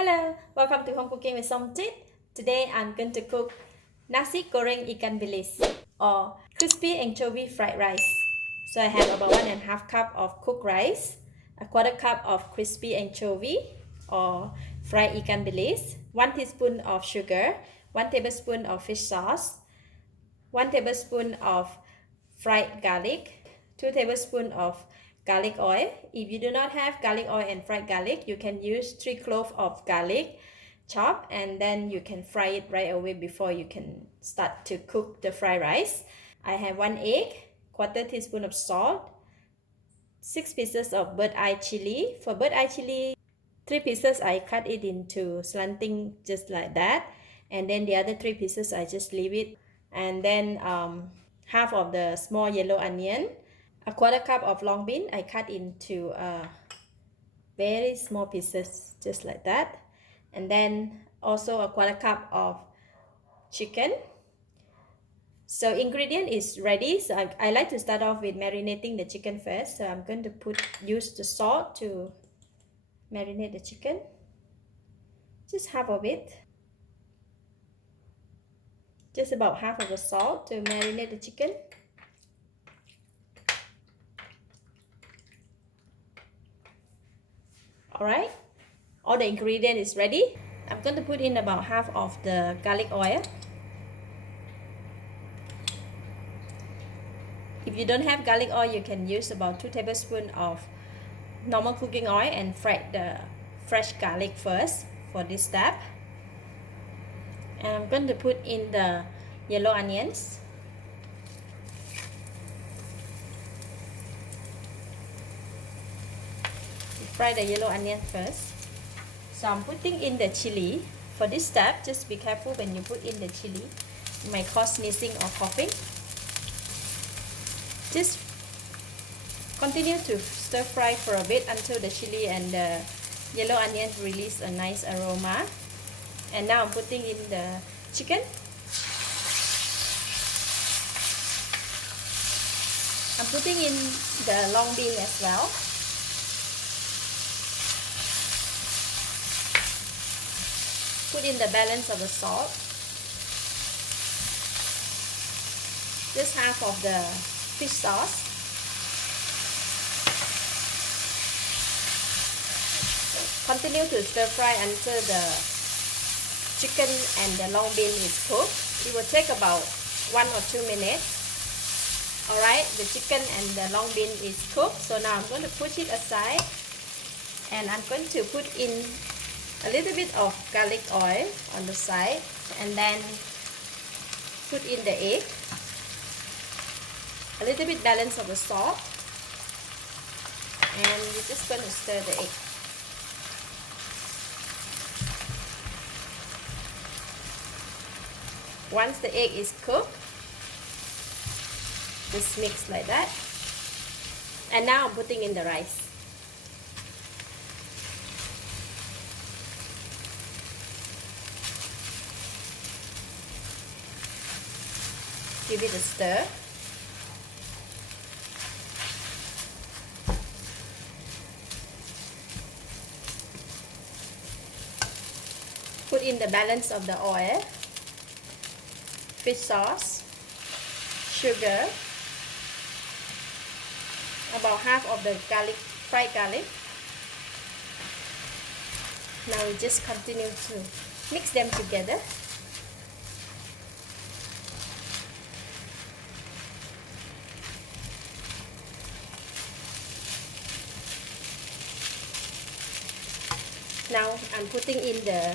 Hello, welcome to Home Cooking with Somjit. Today I'm going to cook Nasi Goreng Ikan Bilis or crispy anchovy fried rice. So I have about 1.5 cup of cooked rice, a quarter cup of crispy anchovy or fried ikan bilis, 1 teaspoon of sugar, 1 tablespoon of fish sauce, 1 tablespoon of fried garlic, 2 tablespoons of garlic oil. If you do not have garlic oil and fried garlic, you can use 3 cloves of garlic chopped, and then you can fry it right away before you can start to cook the fried rice. I have 1 egg, quarter teaspoon of salt, 6 pieces of bird eye chili. For bird eye chili, 3 pieces I cut it into slanting just like that, and then the other 3 pieces I just leave it. And then half of the small yellow onion, a quarter cup of long bean I cut into very small pieces just like that, and then also a quarter cup of chicken. So ingredient is ready. So I like to start off with marinating the chicken first. So I'm going to use the salt to marinate the chicken, just half of it, just about half of the salt to marinate the chicken. Alright, all the ingredient is ready. I'm going to put in about half of the garlic oil. If you don't have garlic oil, you can use about 2 tablespoons of normal cooking oil and fry the fresh garlic first for this step. And I'm going to put in the yellow onions. Fry the yellow onion first. So I'm putting in the chili. For this step, just be careful when you put in the chili. It might cause sneezing or coughing. Just continue to stir fry for a bit until the chili and the yellow onion release a nice aroma. And now I'm putting in the chicken. I'm putting in the long bean as well. Put in the balance of the salt. Just half of the fish sauce. Continue to stir fry until the chicken and the long bean is cooked. It will take about 1 or 2 minutes. Alright, the chicken and the long bean is cooked. So now I'm going to push it aside, and I'm going to put in a little bit of garlic oil on the side, and then put in the egg, a little bit balance of the salt, and we're just going to stir the egg. Once the egg is cooked, just mix like that. And now I'm putting in the rice. Give it a stir. Put in the balance of the oil, fish sauce, sugar, about half of the garlic, fried garlic. Now we just continue to mix them together. Now I'm putting in the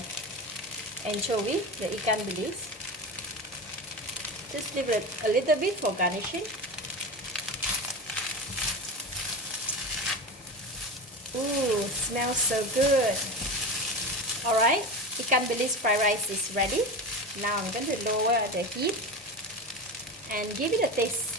anchovy, the ikan bilis. Just leave it a little bit for garnishing. Ooh, smells so good. Alright, ikan bilis fried rice is ready. Now I'm going to lower the heat and give it a taste.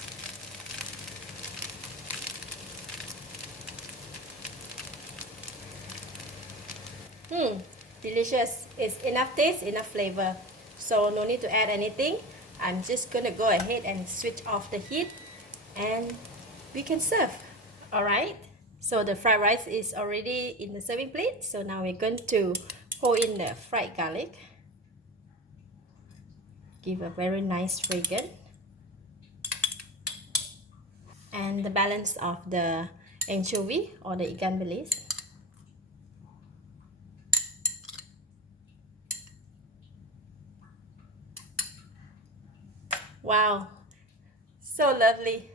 Delicious. It's enough taste, enough flavor. So no need to add anything. I'm just gonna go ahead and switch off the heat, and we can serve. Alright, so the fried rice is already in the serving plate. So now we're going to pour in the fried garlic, give a very nice fragrance, and the balance of the anchovy or the ikan bilis. Wow, so lovely.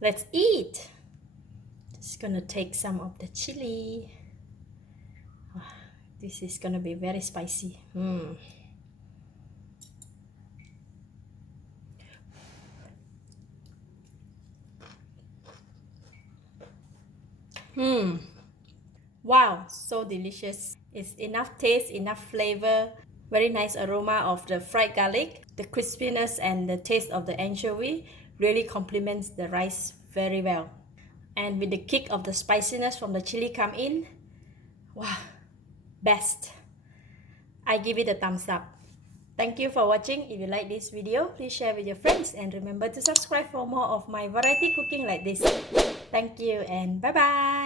Let's eat. Just gonna take some of the chili. This is gonna be very spicy. Wow, so delicious. It's enough taste, enough flavor, very nice aroma of the fried garlic. The crispiness and the taste of the anchovy really complements the rice very well. And with the kick of the spiciness from the chili come in, wow, best. I give it a thumbs up. Thank you for watching. If you like this video, please share with your friends and remember to subscribe for more of my variety cooking like this. Thank you and bye bye.